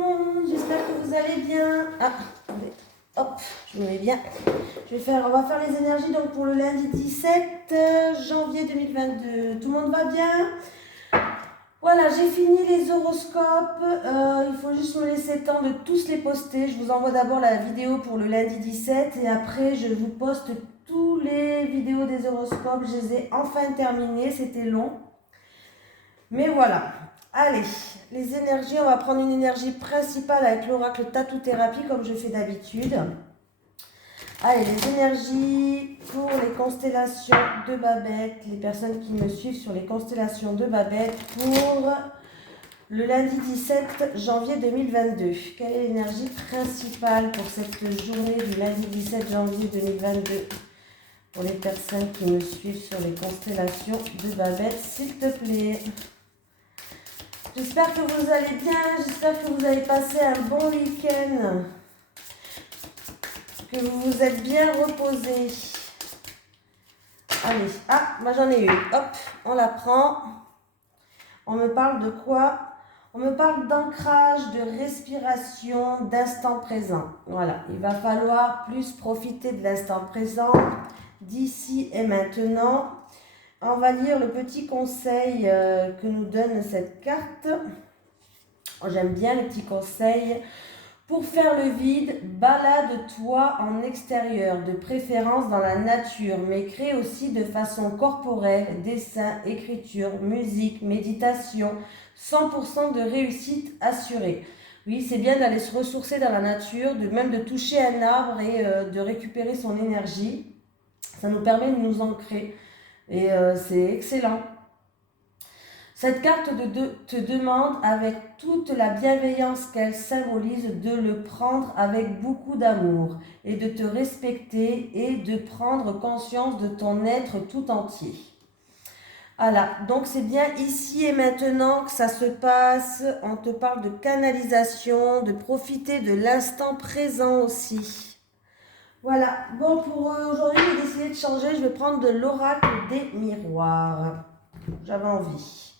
monde, j'espère que vous allez bien. Ah, attendez, hop, je me mets bien. On va faire les énergies donc pour le lundi 17 janvier 2022. Tout le monde va bien? Voilà, j'ai fini les horoscopes. Il faut juste me laisser le temps de tous les poster. Je vous envoie d'abord la vidéo pour le lundi 17 et après je vous poste tous les vidéos des horoscopes. Je les ai enfin terminées, c'était long. Mais voilà. Allez, les énergies, on va prendre une énergie principale avec l'oracle Tatou Thérapie comme je fais d'habitude. Allez, les énergies pour les constellations de Babette, les personnes qui me suivent sur les constellations de Babette pour le lundi 17 janvier 2022. Quelle est l'énergie principale pour cette journée du lundi 17 janvier 2022 pour les personnes qui me suivent sur les constellations de Babette, s'il te plaît? J'espère que vous allez bien, j'espère que vous avez passé un bon week-end, que vous vous êtes bien reposés. Allez, moi j'en ai une, hop, on la prend. On me parle de quoi? On me parle d'ancrage, de respiration, d'instant présent. Voilà, il va falloir plus profiter de l'instant présent, d'ici et maintenant. On va lire le petit conseil que nous donne cette carte. J'aime bien les petits conseils. Pour faire le vide, balade-toi en extérieur, de préférence dans la nature, mais crée aussi de façon corporelle, dessin, écriture, musique, méditation, 100% de réussite assurée. Oui, c'est bien d'aller se ressourcer dans la nature, même de toucher un arbre et de récupérer son énergie. Ça nous permet de nous ancrer. Et c'est excellent. Cette carte te demande, avec toute la bienveillance qu'elle symbolise, de le prendre avec beaucoup d'amour et de te respecter et de prendre conscience de ton être tout entier. Voilà, donc c'est bien ici et maintenant que ça se passe. On te parle de canalisation, de profiter de l'instant présent aussi. Voilà, bon pour aujourd'hui j'ai décidé de changer, je vais prendre de l'oracle des miroirs. J'avais envie.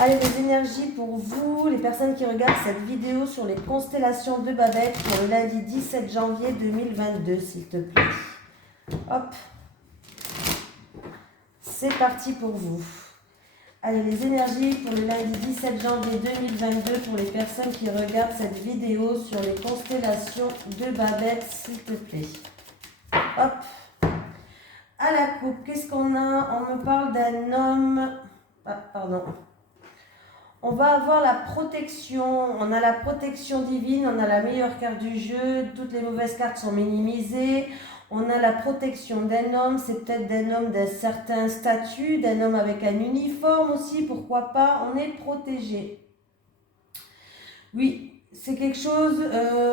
Allez, les énergies pour vous, les personnes qui regardent cette vidéo sur les constellations de Babette pour le lundi 17 janvier 2022, s'il te plaît. Hop. C'est parti pour vous. Allez, les énergies pour le lundi 17 janvier 2022 pour les personnes qui regardent cette vidéo sur les constellations de Babette, s'il te plaît. Hop. À la coupe, qu'est-ce qu'on a? On me parle d'un homme... pardon. On va avoir la protection. On a la protection divine, on a la meilleure carte du jeu. Toutes les mauvaises cartes sont minimisées. On a la protection d'un homme, c'est peut-être d'un homme d'un certain statut, d'un homme avec un uniforme aussi, pourquoi pas, on est protégé. Oui, c'est quelque chose,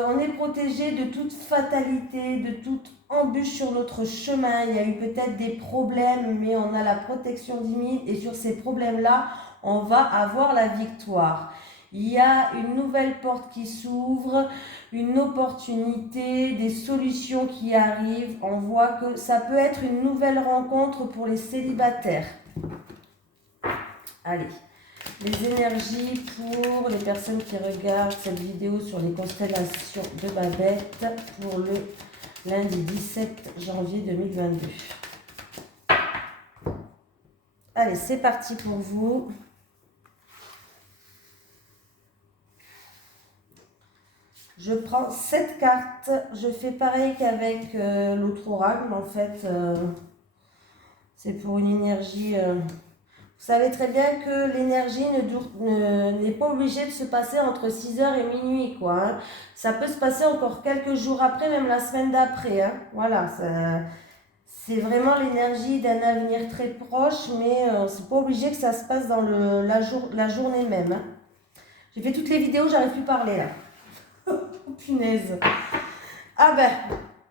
on est protégé de toute fatalité, de toute embûche sur notre chemin. Il y a eu peut-être des problèmes, mais on a la protection divine et sur ces problèmes-là, on va avoir la victoire. Il y a une nouvelle porte qui s'ouvre, une opportunité, des solutions qui arrivent. On voit que ça peut être une nouvelle rencontre pour les célibataires. Allez, les énergies pour les personnes qui regardent cette vidéo sur les constellations de Babette pour le lundi 17 janvier 2022. Allez, c'est parti pour vous. Je prends 7 cartes, je fais pareil qu'avec l'autre oracle, en fait, c'est pour une énergie... vous savez très bien que l'énergie n'est pas obligée de se passer entre 6h et minuit, quoi. Hein. Ça peut se passer encore quelques jours après, même la semaine d'après. Hein. Voilà, c'est vraiment l'énergie d'un avenir très proche, mais c'est pas obligé que ça se passe dans la journée même. Hein. J'ai fait toutes les vidéos, j'arrive plus à parler là. Oh, punaise. Ah ben,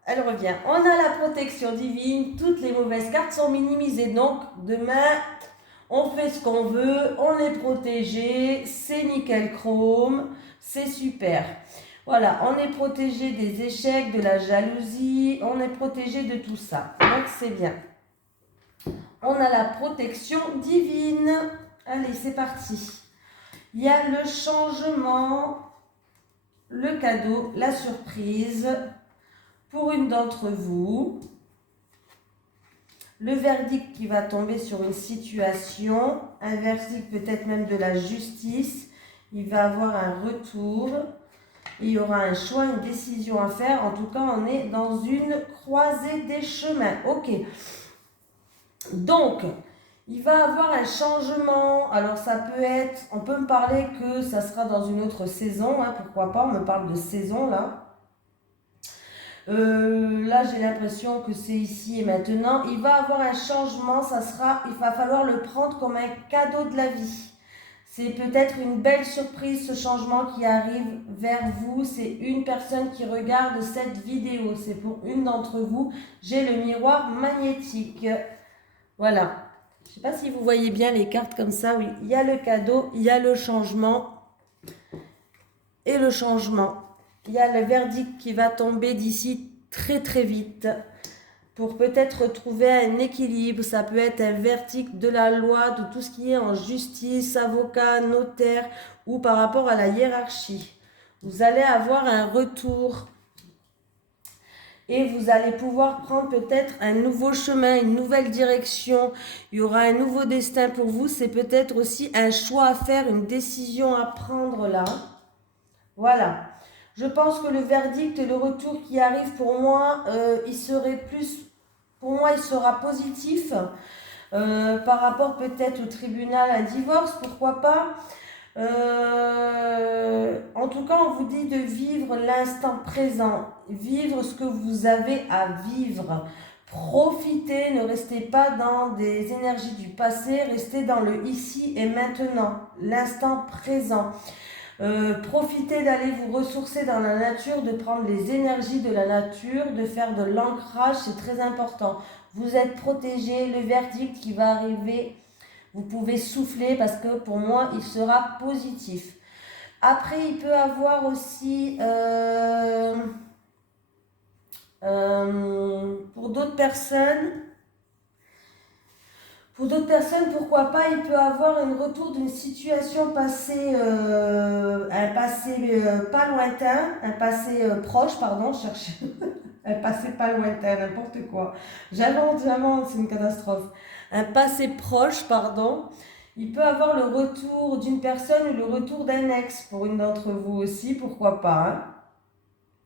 elle revient. On a la protection divine, toutes les mauvaises cartes sont minimisées. Donc, demain, on fait ce qu'on veut, on est protégé, c'est nickel chrome, c'est super. Voilà, on est protégé des échecs, de la jalousie, on est protégé de tout ça. Donc, c'est bien. On a la protection divine. Allez, c'est parti. Il y a le changement... le cadeau, la surprise pour une d'entre vous. Le verdict qui va tomber sur une situation, un verdict peut-être même de la justice. Il va avoir un retour. Il y aura un choix, une décision à faire. En tout cas, on est dans une croisée des chemins. Ok. Donc, il va avoir un changement. Alors, ça peut être... On peut me parler que ça sera dans une autre saison. Hein, pourquoi pas, on me parle de saison, là. Là, j'ai l'impression que c'est ici et maintenant. Il va avoir un changement. Il va falloir le prendre comme un cadeau de la vie. C'est peut-être une belle surprise, ce changement qui arrive vers vous. C'est une personne qui regarde cette vidéo. C'est pour une d'entre vous. J'ai le miroir magnétique. Voilà. Je ne sais pas si vous voyez bien les cartes comme ça. Oui, il y a le cadeau, il y a le changement. Et le changement. Il y a le verdict qui va tomber d'ici très très vite. Pour peut-être trouver un équilibre, ça peut être un verdict de la loi, de tout ce qui est en justice, avocat, notaire ou par rapport à la hiérarchie. Vous allez avoir un retour et vous allez pouvoir prendre peut-être un nouveau chemin, une nouvelle direction. Il y aura un nouveau destin pour vous. C'est peut-être aussi un choix à faire, une décision à prendre là. Voilà. Je pense que le verdict et le retour qui arrive pour moi, il serait plus... Pour moi, il sera positif par rapport peut-être au tribunal à divorce, pourquoi pas. En tout cas, on vous dit de vivre l'instant présent, vivre ce que vous avez à vivre. Profitez, ne restez pas dans des énergies du passé, restez dans le ici et maintenant, l'instant présent. Profitez d'aller vous ressourcer dans la nature, de prendre les énergies de la nature, de faire de l'ancrage, c'est très important. Vous êtes protégé, le verdict qui va arriver, vous pouvez souffler parce que pour moi, il sera positif. Après, il peut avoir aussi, pour d'autres personnes, pourquoi pas, il peut avoir un retour d'une situation passée, un passé pas lointain, un passé proche, pardon, je cherche un passé pas lointain, n'importe quoi. J'invente, c'est une catastrophe. Un passé proche, pardon. Il peut avoir le retour d'une personne ou le retour d'un ex pour une d'entre vous aussi, pourquoi pas. Hein.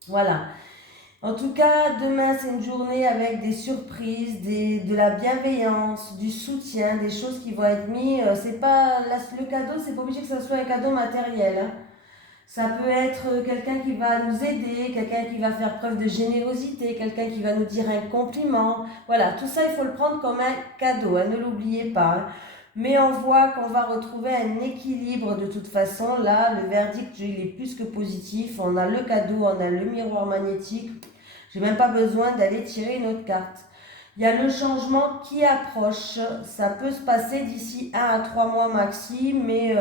Voilà. En tout cas, demain, c'est une journée avec des surprises, de la bienveillance, du soutien, des choses qui vont être mises. C'est pas, le cadeau, c'est pas obligé que ça soit un cadeau matériel. Hein. Ça peut être quelqu'un qui va nous aider, quelqu'un qui va faire preuve de générosité, quelqu'un qui va nous dire un compliment. Voilà, tout ça, il faut le prendre comme un cadeau, hein, ne l'oubliez pas. Hein. Mais on voit qu'on va retrouver un équilibre de toute façon. Là, le verdict, il est plus que positif. On a le cadeau, on a le miroir magnétique. J'ai même pas besoin d'aller tirer une autre carte. Il y a le changement qui approche. Ça peut se passer d'ici 1 à 3 mois maxi, mais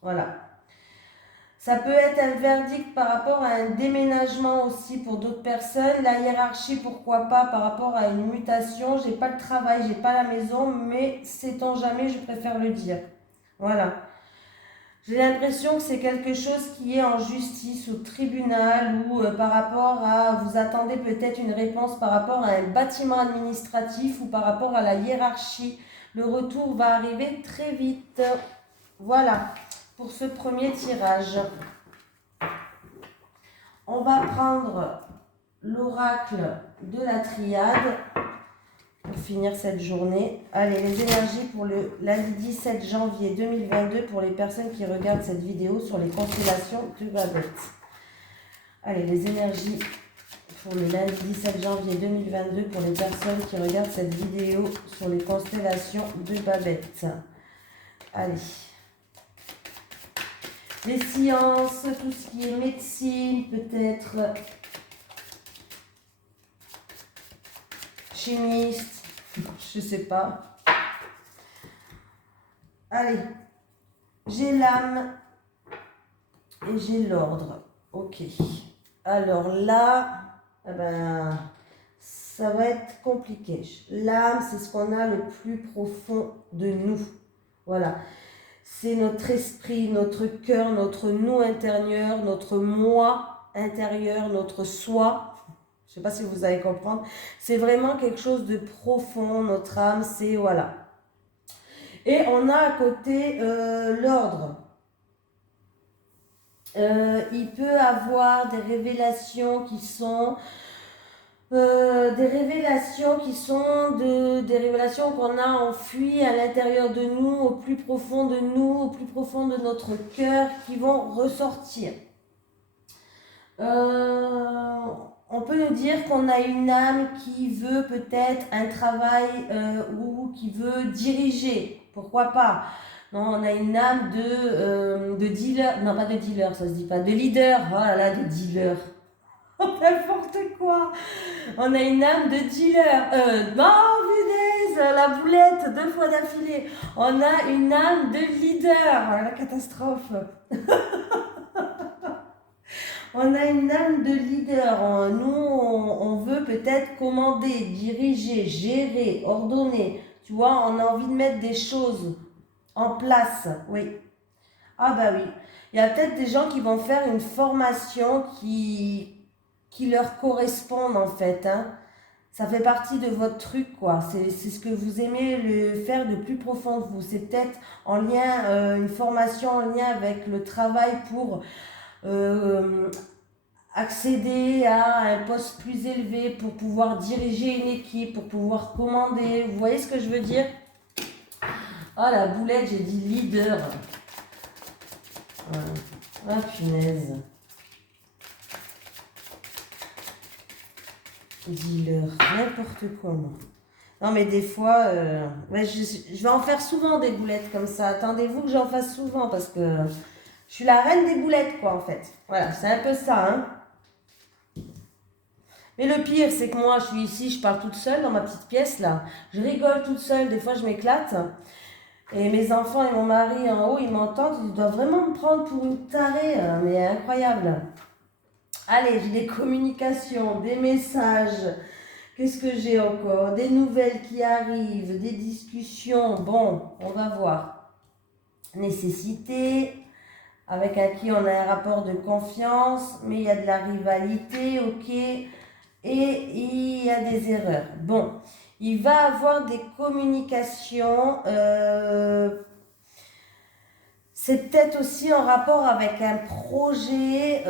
voilà. Ça peut être un verdict par rapport à un déménagement aussi pour d'autres personnes. La hiérarchie, pourquoi pas, par rapport à une mutation. J'ai pas le travail, j'ai pas la maison, mais sait-on jamais, je préfère le dire. Voilà. J'ai l'impression que c'est quelque chose qui est en justice, au tribunal, ou par rapport à, vous attendez peut-être une réponse par rapport à un bâtiment administratif ou par rapport à la hiérarchie. Le retour va arriver très vite. Voilà, pour ce premier tirage. On va prendre l'oracle de la triade pour finir cette journée. Allez, les énergies pour le lundi 17 janvier 2022 pour les personnes qui regardent cette vidéo sur les constellations de Babette. Allez, les énergies pour le lundi 17 janvier 2022 pour les personnes qui regardent cette vidéo sur les constellations de Babette. Allez. Les sciences, tout ce qui est médecine, peut-être chimiste, je sais pas. Allez, j'ai l'âme et j'ai l'ordre. Ok. Alors là, eh ben, ça va être compliqué. L'âme, c'est ce qu'on a le plus profond de nous. Voilà. c'est notre esprit, notre cœur, notre nous intérieur, notre moi intérieur, notre soi. Je ne sais pas si vous allez comprendre. C'est vraiment quelque chose de profond, notre âme, c'est voilà. Et on a à côté l'ordre. Il peut avoir des révélations qui sont des révélations qu'on a enfuies à l'intérieur de nous, au plus profond de nous, au plus profond de notre cœur, qui vont ressortir. On peut nous dire qu'on a une âme qui veut peut-être un travail ou qui veut diriger, pourquoi pas. Non, on a une âme de dealer, non pas de dealer, ça se dit pas, de leader, oh là là, de dealer, n'importe quoi. On a une âme de dealer. Non, punaise, la boulette, 2 fois d'affilée. On a une âme de leader. La catastrophe. On a une âme de leader. Nous, on veut peut-être commander, diriger, gérer, ordonner. Tu vois, on a envie de mettre des choses en place. Oui. Ah bah oui. Il y a peut-être des gens qui vont faire une formation qui leur corresponde en fait. Hein. Ça fait partie de votre truc, quoi. C'est ce que vous aimez le faire de plus profond de vous. C'est peut-être en lien, une formation en lien avec le travail pour accéder à un poste plus élevé, pour pouvoir diriger une équipe, pour pouvoir commander. Vous voyez ce que je veux dire? Ah, la boulette, j'ai dit leader. Ah, punaise. Dealer, n'importe quoi, moi. Non, mais des fois, ouais, je vais en faire souvent des boulettes comme ça. Attendez-vous que j'en fasse souvent parce que je suis la reine des boulettes, quoi, en fait. Voilà, c'est un peu ça, hein. Mais le pire, c'est que moi, je suis ici, je parle toute seule dans ma petite pièce, là. Je rigole toute seule, des fois, je m'éclate. Et mes enfants et mon mari en haut, ils m'entendent, ils doivent vraiment me prendre pour une tarée, mais incroyable. Allez, j'ai des communications, des messages. Qu'est-ce que j'ai encore? Des nouvelles qui arrivent, des discussions. Bon, on va voir. Nécessité, avec à qui on a un rapport de confiance, mais il y a de la rivalité, ok. Et il y a des erreurs. Bon, il va avoir des communications. C'est peut-être aussi en rapport avec un projet,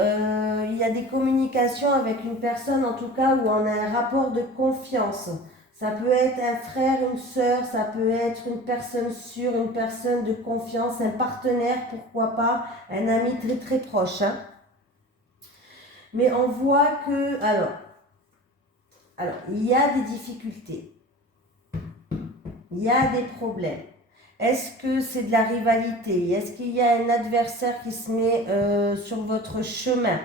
il y a des communications avec une personne en tout cas où on a un rapport de confiance. Ça peut être un frère, une sœur, ça peut être une personne sûre, une personne de confiance, un partenaire, pourquoi pas, un ami très très proche. Hein. Mais on voit que, alors, il y a des difficultés, il y a des problèmes. Est-ce que c'est de la rivalité? Est-ce qu'il y a un adversaire qui se met sur votre chemin?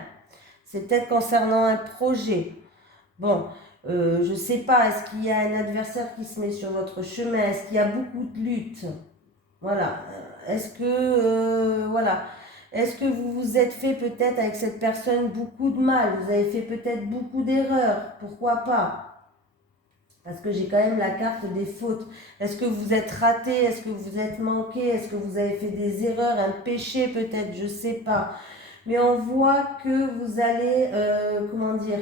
C'est peut-être concernant un projet. Bon, je ne sais pas, est-ce qu'il y a un adversaire qui se met sur votre chemin? Est-ce qu'il y a beaucoup de luttes? Voilà. Est-ce que, voilà. Est-ce que vous vous êtes fait peut-être avec cette personne beaucoup de mal? Vous avez fait peut-être beaucoup d'erreurs? Pourquoi pas? Parce que j'ai quand même la carte des fautes. Est-ce que vous êtes raté? Est-ce que vous êtes manqué? Est-ce que vous avez fait des erreurs? Un péché peut-être? Je ne sais pas. Mais on voit que vous allez, comment dire,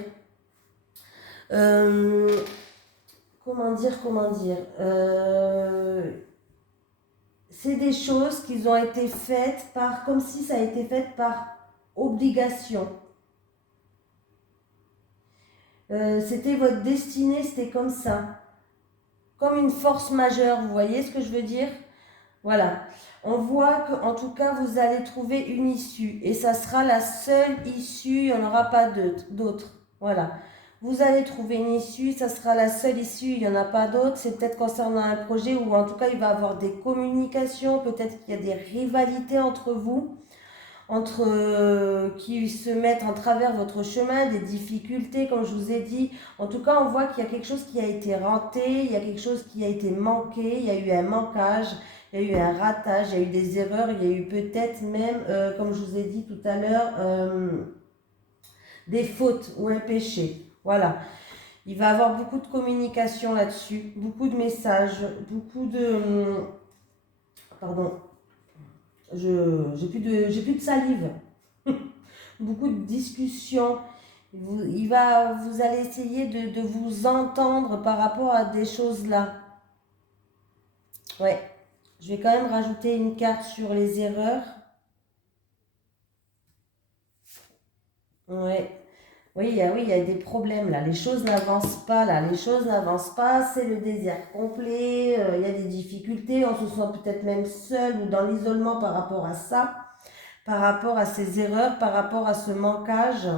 c'est des choses qui ont été faites par, comme si ça a été fait par obligation. C'était votre destinée, c'était comme ça. Comme une force majeure, vous voyez ce que je veux dire? Voilà. On voit qu'en tout cas, vous allez trouver une issue. Et ça sera la seule issue, il n'y en aura pas d'autres. Voilà. Vous allez trouver une issue, ça sera la seule issue, il n'y en a pas d'autres. C'est peut-être concernant un projet ou en tout cas, il va y avoir des communications. Peut-être qu'il y a des rivalités entre vous. Qui se mettent en travers votre chemin, des difficultés, comme je vous ai dit. En tout cas, on voit qu'il y a quelque chose qui a été raté, il y a quelque chose qui a été manqué, il y a eu un manquage, il y a eu un ratage, il y a eu des erreurs, il y a eu peut-être même, comme je vous ai dit tout à l'heure, des fautes ou un péché. Voilà. Il va y avoir beaucoup de communication là-dessus, beaucoup de messages, beaucoup de... Pardon. j'ai plus de salive. Beaucoup de discussions. Vous allez essayer de vous entendre par rapport à des choses là. Ouais. Je vais quand même rajouter une carte sur les erreurs. Ouais. Oui, il y a des problèmes là. Les choses n'avancent pas là. Les choses n'avancent pas. C'est le désert complet. Il y a des difficultés. On se sent peut-être même seul ou dans l'isolement par rapport à ça, par rapport à ces erreurs, par rapport à ce manquage.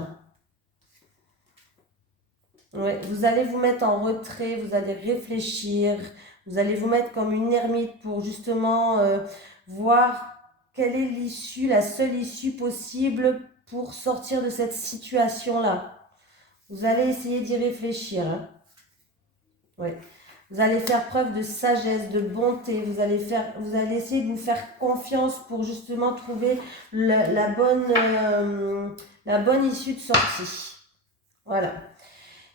Ouais. Vous allez vous mettre en retrait. Vous allez réfléchir. Vous allez vous mettre comme une ermite pour justement voir quelle est l'issue, la seule issue possible pour sortir de cette situation-là. Vous allez essayer d'y réfléchir. Hein. Ouais. Vous allez faire preuve de sagesse, de bonté. Vous allez essayer de vous faire confiance pour justement trouver la bonne issue de sortie. Voilà.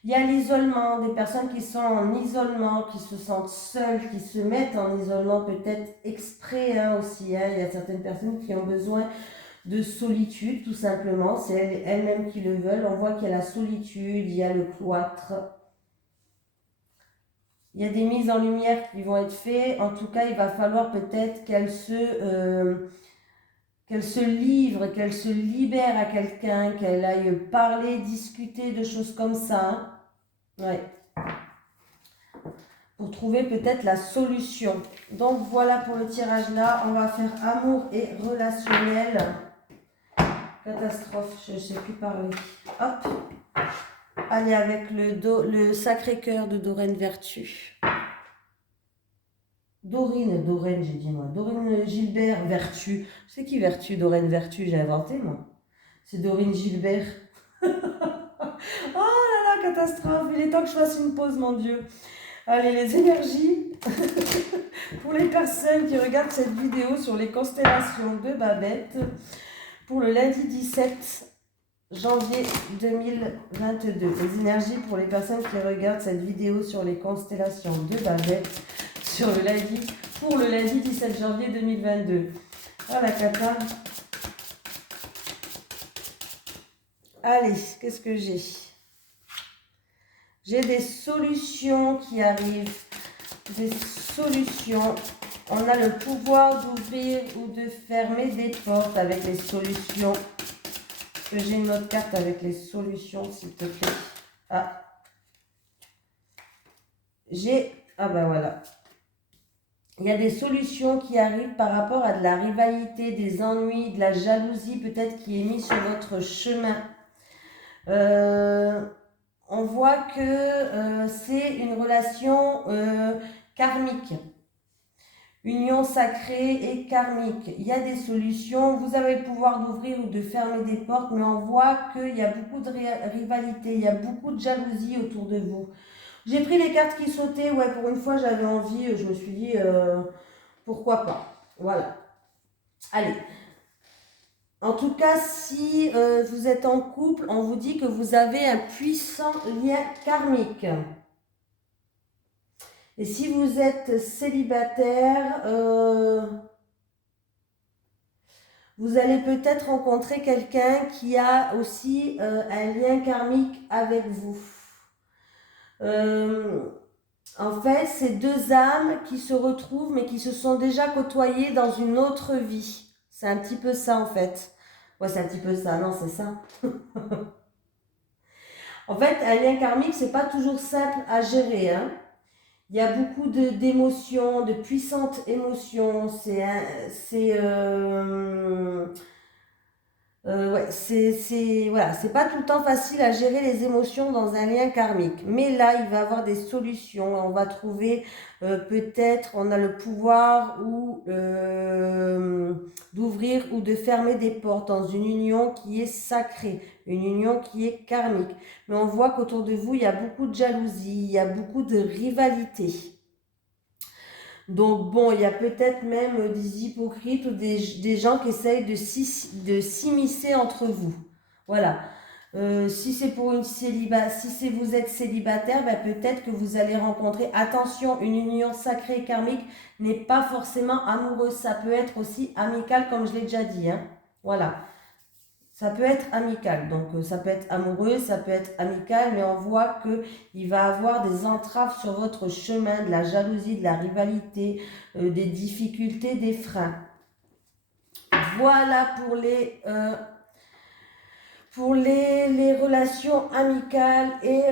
Il y a l'isolement, des personnes qui sont en isolement, qui se sentent seules, qui se mettent en isolement peut-être exprès aussi. Hein. Il y a certaines personnes qui ont besoin de solitude, tout simplement. C'est elles-mêmes qui le veulent. On voit qu'il y a la solitude, il y a le cloître. Il y a des mises en lumière qui vont être faites. En tout cas, il va falloir peut-être qu'elle se livre, qu'elle se libère à quelqu'un, qu'elle aille parler, discuter de choses comme ça. Ouais. Pour trouver peut-être la solution. Donc voilà pour le tirage là. On va faire amour et relationnel. Catastrophe, je ne sais plus parler. Hop. Allez, avec le Sacré-Cœur de Doreen Vertu. Doreen, j'ai dit moi. Doreen Gilbert Vertu. C'est qui Vertu? Doreen Vertu, j'ai inventé moi. C'est Doreen Gilbert. Oh là là, catastrophe. Il est temps que je fasse une pause, mon Dieu. Allez, les énergies. Pour les personnes qui regardent cette vidéo sur les constellations de Babette. Pour le lundi 17 janvier 2022. Les énergies pour les personnes qui regardent cette vidéo sur les constellations de Babette pour le lundi 17 janvier 2022. Ah la cata. Allez, qu'est-ce que j'ai? J'ai des solutions qui arrivent. Des solutions. On a le pouvoir d'ouvrir ou de fermer des portes avec les solutions. Que j'ai une autre carte avec les solutions, s'il te plaît. Ah. Ah ben voilà. Il y a des solutions qui arrivent par rapport à de la rivalité, des ennuis, de la jalousie peut-être qui est mise sur votre chemin. On voit que c'est une relation karmique. Union sacrée et karmique. Il y a des solutions. Vous avez le pouvoir d'ouvrir ou de fermer des portes, mais on voit qu'il y a beaucoup de rivalité, il y a beaucoup de jalousie autour de vous. J'ai pris les cartes qui sautaient. Ouais, pour une fois, j'avais envie. Je me suis dit, pourquoi pas. Voilà. Allez. En tout cas, si vous êtes en couple, on vous dit que vous avez un puissant lien karmique. Et si vous êtes célibataire, vous allez peut-être rencontrer quelqu'un qui a aussi un lien karmique avec vous. En fait, c'est deux âmes qui se retrouvent mais qui se sont déjà côtoyées dans une autre vie. C'est un petit peu ça en fait. Ouais, c'est un petit peu ça. Non, c'est ça. En fait, un lien karmique, c'est pas toujours simple à gérer. Hein. Il y a beaucoup d'émotions, de puissantes émotions. Voilà, c'est pas tout le temps facile à gérer les émotions dans un lien karmique. Mais là, il va y avoir des solutions. On va trouver peut-être, on a le pouvoir d'ouvrir ou de fermer des portes dans une union qui est sacrée, une union qui est karmique. Mais on voit qu'autour de vous, il y a beaucoup de jalousie, il y a beaucoup de rivalité. Donc bon, il y a peut-être même des hypocrites ou des gens qui essayent de s'immiscer entre vous. Voilà. Si c'est pour une si vous êtes célibataire, ben peut-être que vous allez rencontrer, attention, une union sacrée karmique n'est pas forcément amoureuse, ça peut être aussi amical comme je l'ai déjà dit, hein. Voilà, ça peut être amical, donc ça peut être amoureux, ça peut être amical, mais on voit que il va avoir des entraves sur votre chemin, de la jalousie, de la rivalité, des difficultés, des freins. Voilà pour les relations amicales et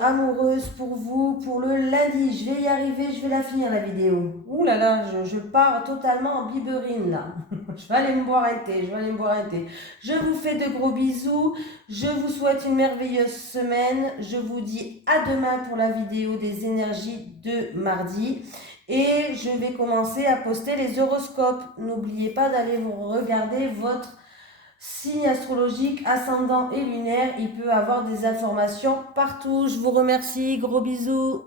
amoureuses pour vous, pour le lundi. Je vais y arriver, je vais la finir la vidéo. Ouh là là, je pars totalement en biberine là. Je vais aller me boire un thé, Je vous fais de gros bisous, je vous souhaite une merveilleuse semaine. Je vous dis à demain pour la vidéo des énergies de mardi. Et je vais commencer à poster les horoscopes. N'oubliez pas d'aller vous regarder votre signe astrologique, ascendant et lunaire. Il peut avoir des informations partout. Je vous remercie. Gros bisous.